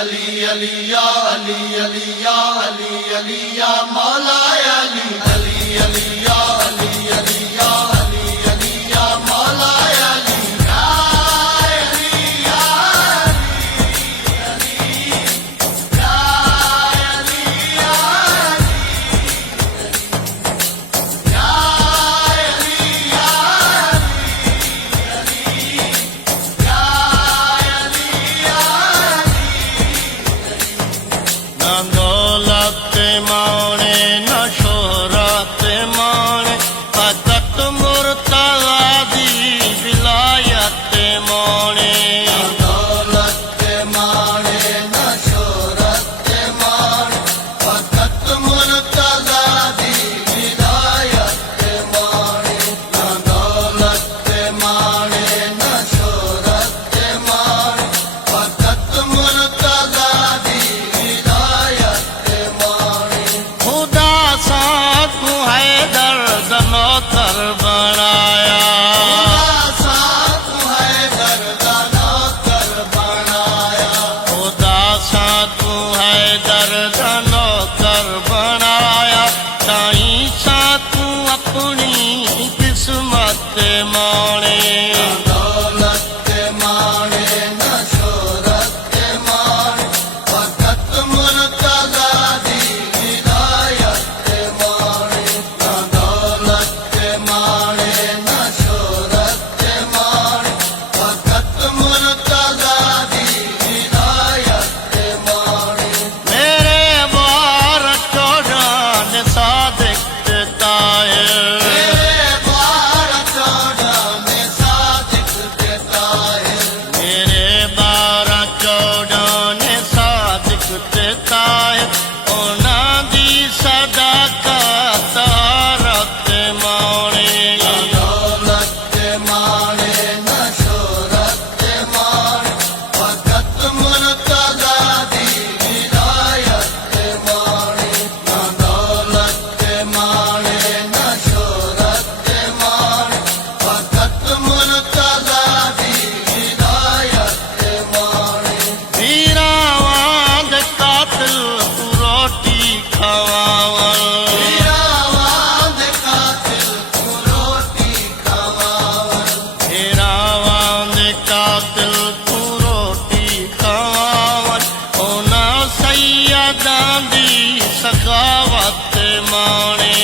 अली अली या अली अली या अली अली या मौला अली अली अली या अली अली या अली अली या मौला अली या अली या अली या अली या अली या अली या ना दौलत माने न शोहरत माने फकत मुर्तज़ा दी विलायत माने दौलत माने न शोहरत माने फकत मुर्तज़ा दी विलायत माने ना दौलत माने न शोहरत माने फकत मुर्तज़ा दी विलायत माने खुदा सा तू हैदर नौकर बनाया खुदा सा तू हैदर नौकर बनाया ताई सा तू अपनी किस्मत माने दौलत माने न शोहरत माने फकत मुर्तज़ा दी विलायत माने ना दौलत माने न शोहरत माने फकत मुर्तज़ा दी विलायत माने मेरे बार चौड़ान सादिक ताहिर मेरे बार चौड़ाने सादिक देता है मेरे बारह चौड़ान सादिक ताहिर ओना दी सदाकत तारत माने दौलत माने न शोहरत माने फकत मुर्तज़ा दी विलायत माने ना दौलत माने न शोहरत माने फकत मुर्तज़ा दी विलायत माने वीरावाद कातिल तू रोटी खवावल वीरावाद कातिल तू रोटी खवावल वीरावाद कातिल तू रोटी खवावल ओना सैयदा दी सखावत माने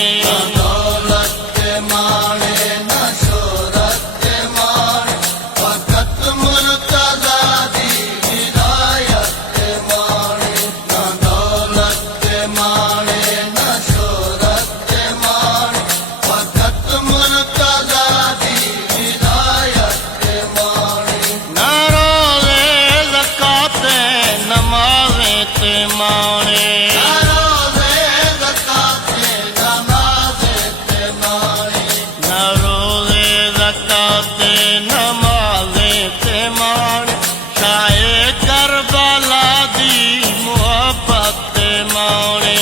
दौलत माने न शोहरत माने फकत मुर्तज़ा दी विलायत माने ना दौलत माने न शोहरत माने फकत मुर्तज़ा दी विलायत माने ना रोज़े ज़काते नमाज़े ते माने रोज़े ज़काते नमाज़े ते माने ना रोज़े ज़काते नमाज़े ते माने शाहे करबला दी मोहब्बत माने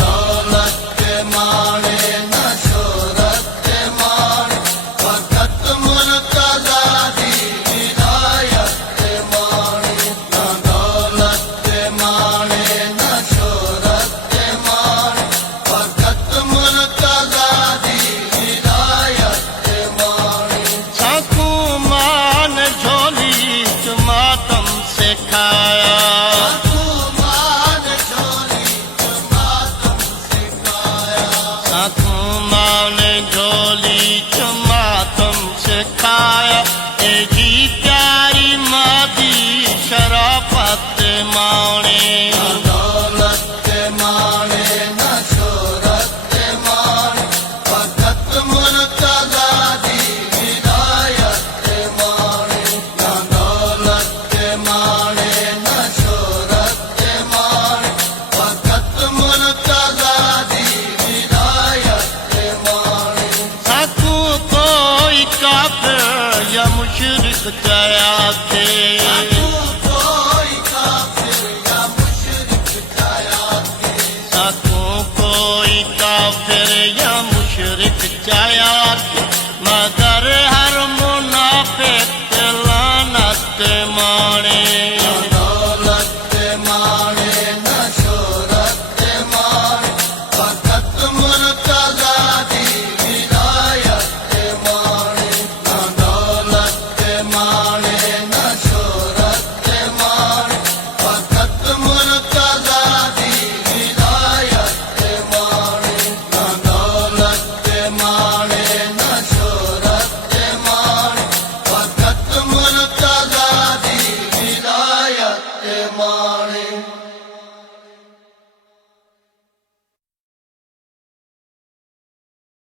दौलत माने न शोहरत माने फकत मुर्तज़ा दी विलायत माने ना दौलत माने न शोहरत माने फकत मुर्तज़ा दी विलायत माने साकू मान झोली च मातम से खाया मान झोली मातम सिखाया साकू मान झोली च मातम से खाया एजी प्यारी मादी शराफत माने दौलत माने न शोहरत माने फकत मुर्तज़ा दी विलायत माने ना दौलत माने न शोहरत माने फकत मुर्तज़ा दी विलायत माने साकू कोई काफिर या मुशरिक